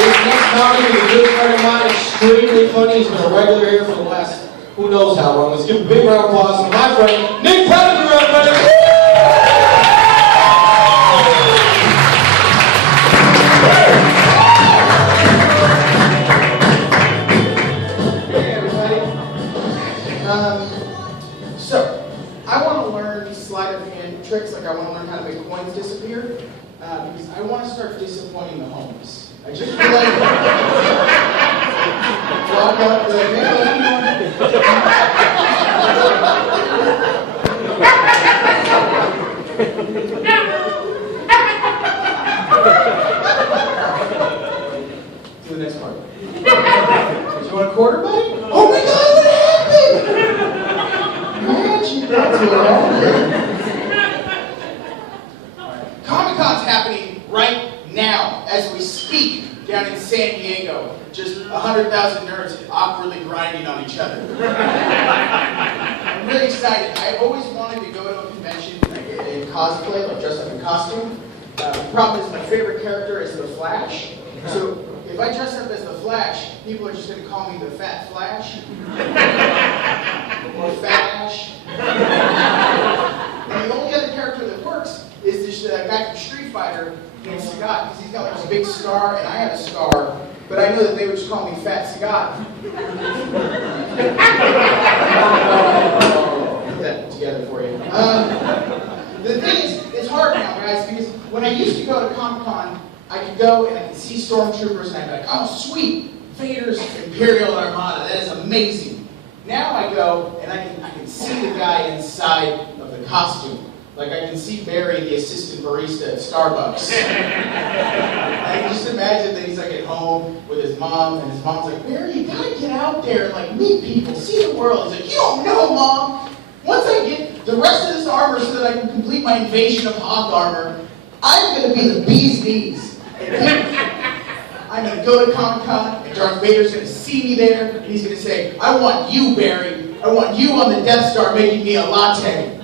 This next comic is a good friend of mine, extremely funny. He's been a regular here for the last who knows how long. Let's give a big round of applause to my friend, Nick Pettigrew, everybody. Hey everybody. So, I want to learn sleight of hand tricks, like I want to learn how to make coins disappear, because I want to start disappointing the homeless. I just feel like walk up the to the next part. Do you want a quarter, buddy? Oh my God, what happened? Magic, that's what happened. Comic-Con's happening right now as we speak down in San Diego. Just 100,000 nerds awkwardly grinding on each other. I'm really excited. I always wanted to go to a convention in cosplay, like dressed up in costume. The problem is my favorite character is the Flash. So if I dress up as the Flash, people are just going to call me the Fat Flash. Or Fat Ash. And the only other character that works is this guy from Street Fighter named Sagat, because he's got like a big scar, and I have a scar, but I know that they would just call me Fat Sagat. Put that together for you. The thing is, it's hard now, guys, because when I used to go to Comic-Con, I could go and I could see stormtroopers, and I'd be like, oh, sweet, Vader's Imperial Armada, that is amazing. Now I go, and I can see the guy inside of the costume. Like, I can see Barry, the assistant barista at Starbucks. I can just imagine that he's like at home with his mom, and his mom's like, Barry, you gotta get out there and like meet people, see the world. He's like, you don't know, Mom. Once I get the rest of this armor so that I can complete my invasion of Hoth armor, I'm gonna be the bee's knees. I'm gonna go to Comic-Con, and Darth Vader's gonna see me there, and he's gonna say, I want you, Barry. I want you on the Death Star making me a latte.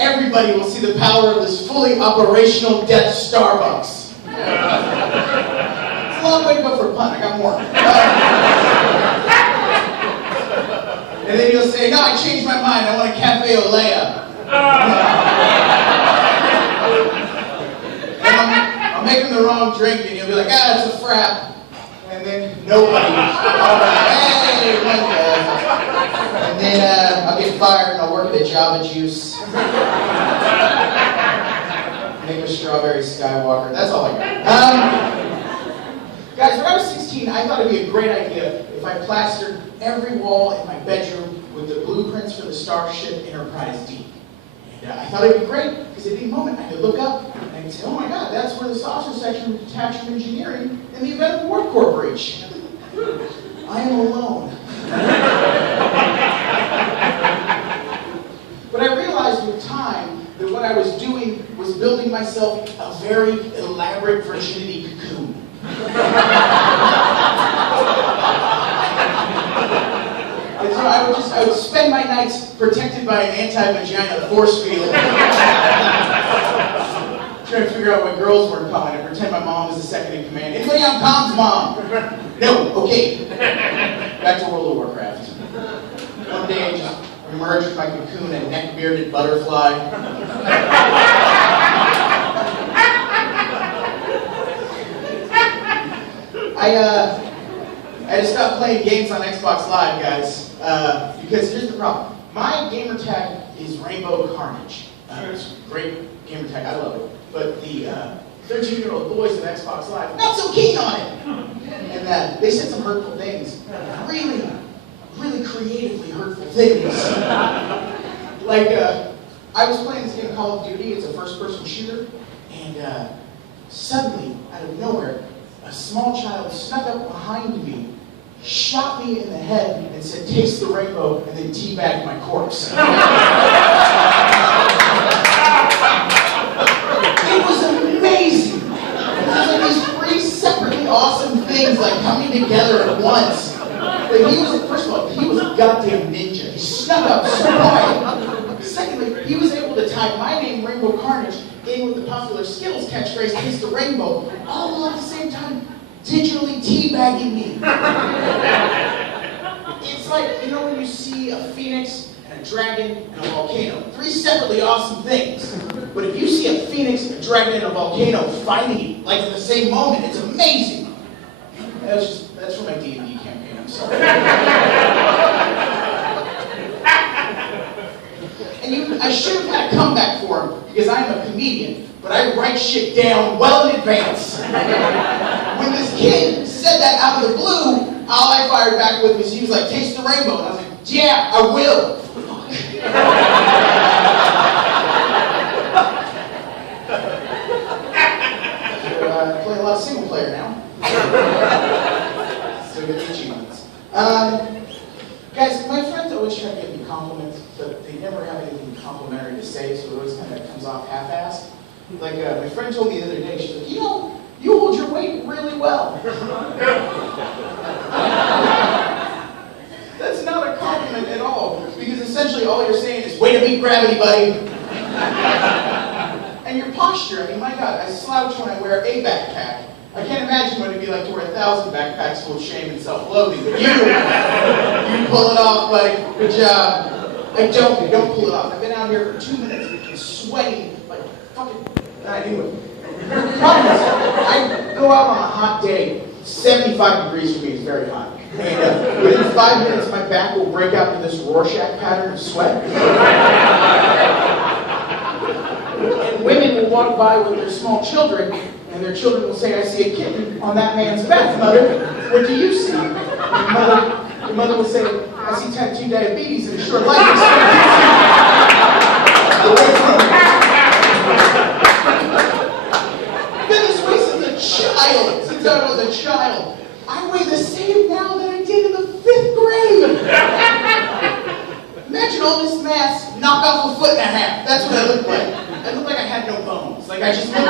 Everybody will see the power of this fully operational Death Starbucks. It's a long way to go for a pun. I got more. And then you'll say, no, I changed my mind. I want a Cafe Olea. And I'll make him the wrong drink, and you'll be like, it's a frap. And then nobody. Hey, one guy. And then I'll get fired and I'll work at a Java Juice. Make a strawberry Skywalker. That's all I got. Guys, when I was 16, I thought it'd be a great idea if I plastered every wall in my bedroom with the blueprints for the Starship Enterprise D. And I thought it'd be great because at any moment I could look up and I could say, oh my God, that's where the saucer section was detached from engineering in the event of a warp core breach. I am alone. But I realized with time that what I was doing was building myself a very elaborate virginity cocoon. And so I would spend my nights protected by an anti-vagina force field. Trying to figure out what girls were coming and pretend my mom was the second in command. Anybody on Tom's mom? No, okay. Back to World of Warcraft. One day I just emerged with my cocoon, a neck-bearded butterfly. I had to stop playing games on Xbox Live, guys, because here's the problem. My gamer tag is Rainbow Carnage. It's a great gamer tag, I love it. But the 13-year-old boys of Xbox Live, not so keen on it. And they said some hurtful things. Really creatively hurtful things. Like, I was playing this game Call of Duty, it's a first-person shooter, and suddenly, out of nowhere, a small child snuck up behind me, shot me in the head, and said, taste the rainbow, and then teabagged my corpse. It was amazing! It was like these three separately awesome things, like, coming together at once. Like, first of all, he was a goddamn ninja. He snuck up so quiet. Secondly, he was able to tie my name, Rainbow Carnage, in with the popular Skittles catchphrase, taste the rainbow, all while at the same time digitally teabagging me. It's like, you know when you see a phoenix and a dragon and a volcano, 3 separately awesome things. But if you see a phoenix, a dragon, and a volcano fighting like at the same moment, it's amazing. That's for my D&D campaign, I'm sorry. And I should have had a comeback for him, because I'm a comedian, but I write shit down well in advance. When this kid said that out of the blue, all I fired back with was, he was like, taste the rainbow. And I was like, yeah, I will. So, play a lot of single player now. So good achievements. Guys, my friends always try to give me compliments, but they never have anything complimentary to say, so it always kind of comes off half-assed. Like, my friend told me the other day, she's like, you know, you hold your weight really well. That's not a compliment at all, because essentially all you're saying is, way to beat gravity, buddy. And your posture, I mean, my God, I slouch when I wear a backpack. I can't imagine what it'd be like to wear 1,000 backpacks full of shame and self-loathing, but you pull it off, buddy. Good job. Don't pull it off. I've been out here for 2 minutes, sweating like fucking. Anyway, the problem is, I go out on a hot day. 75 degrees for me is very hot. And within 5 minutes, my back will break out into this Rorschach pattern of sweat. And women will walk by with their small children, and their children will say, I see a kitten on that man's back, mother. What do you see? Your mother will say, I see type 2 diabetes and a short life expectancy. Been this way since a child. Since I was a child. I weigh the same now that I did in the 5th grade. Imagine all this mass, knock off a foot and a half. That's what I look like. I look like I had no bones. Like I just look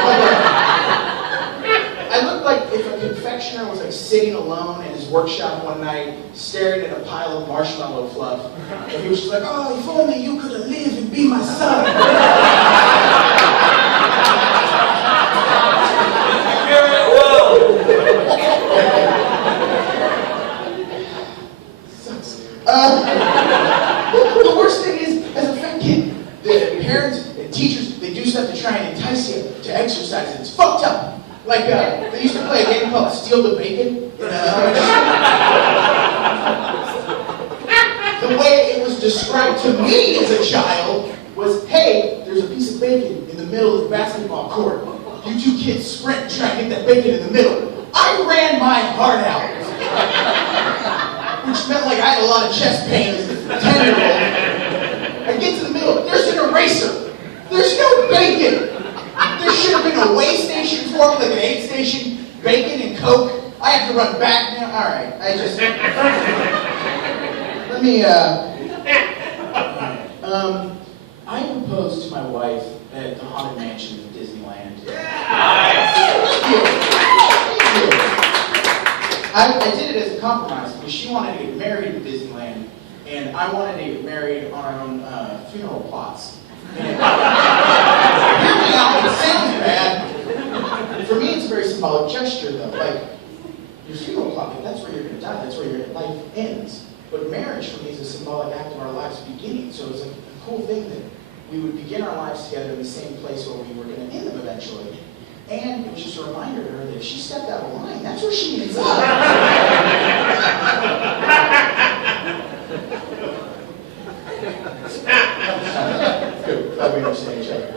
I look like if a confectioner was like sitting alone in his workshop one night, staring at a pile of marshmallow fluff, and he was just like, oh, if only you could have lived and be my son. Sucks. The worst thing is, as a fat kid, the parents and teachers, they do stuff to try and entice you to exercise. It's fucked up. Like, they used to play a game called Steal the Bacon. The way it was described to me as a child was, hey, there's a piece of bacon in the middle of the basketball court. You 2 kids sprint and try to get that bacon in the middle. I ran my heart out. Which meant like I had a lot of chest pain as a 10-year-old. I get to the middle, there's an eraser. There's no bacon. There should have been a way station for me, like an aid station, bacon and Coke. I have to run back now. All right, let me, I proposed to my wife at the Haunted Mansion of Disneyland. I did it as a compromise because she wanted to get married at Disneyland, and I wanted to get married on our own funeral plots. Hear me out, it sounds bad. For me, it's a very symbolic gesture, though. Like, your funeral plot, that's where you're going to die, that's where your life ends. But marriage, for me, is a symbolic act of our lives beginning. So it was a cool thing that we would begin our lives together in the same place where we were going to end them eventually. And it was just a reminder to her that if she stepped out of line, that's where she ends up. Good, glad we understand each other.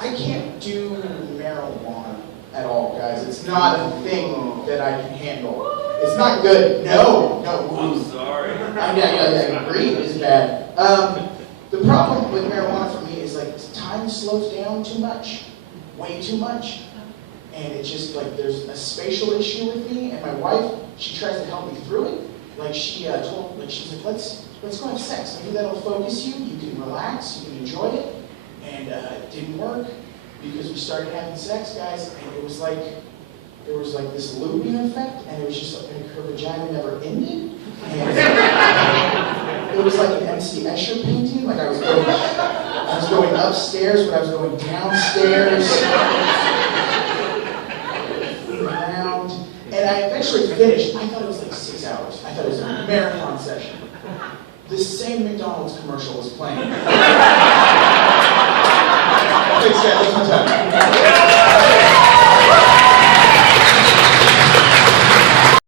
I can't do marijuana at all, guys. It's not a thing that I can handle. It's not good. No. I'm sorry. Yeah, green is bad. The problem with marijuana for me is like time slows down too much, way too much. And it's just like there's a spatial issue with me, and my wife, she tries to help me through it. Like she's like, let's go have sex. Maybe that'll focus you, you can relax, you can enjoy it. And it didn't work because we started having sex, guys, and it was like, there was like this looping effect, and it was just like her vagina never ended. And it was like an MC Escher painting, like I was going I was going upstairs, but I was going downstairs. Around. And I eventually finished. I thought it was like 6 hours. I thought it was a marathon session. This same McDonald's commercial was playing. Thanks, guys.